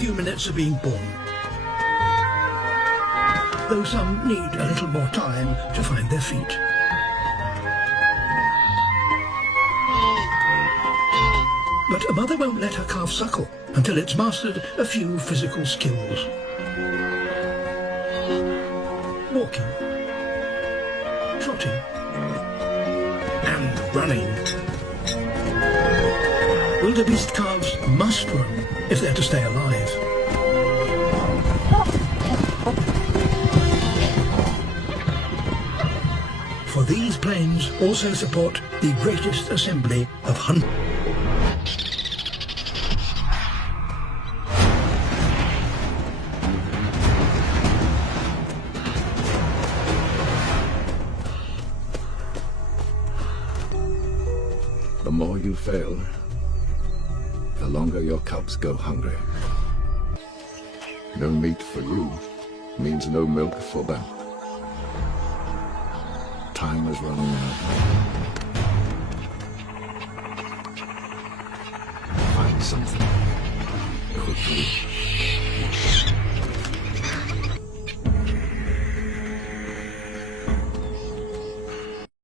few minutes of being born, though some need a little more time to find their feet. But a mother won't let her calf suckle until it's mastered a few physical skills. Walking, trotting, and running. Wildebeest calves must run if they're to stay alive. For these plains also support the greatest assembly of hunters. The more you fail, the longer your cubs go hungry. No meat for you means no milk for them. Time is running out. Find something quickly.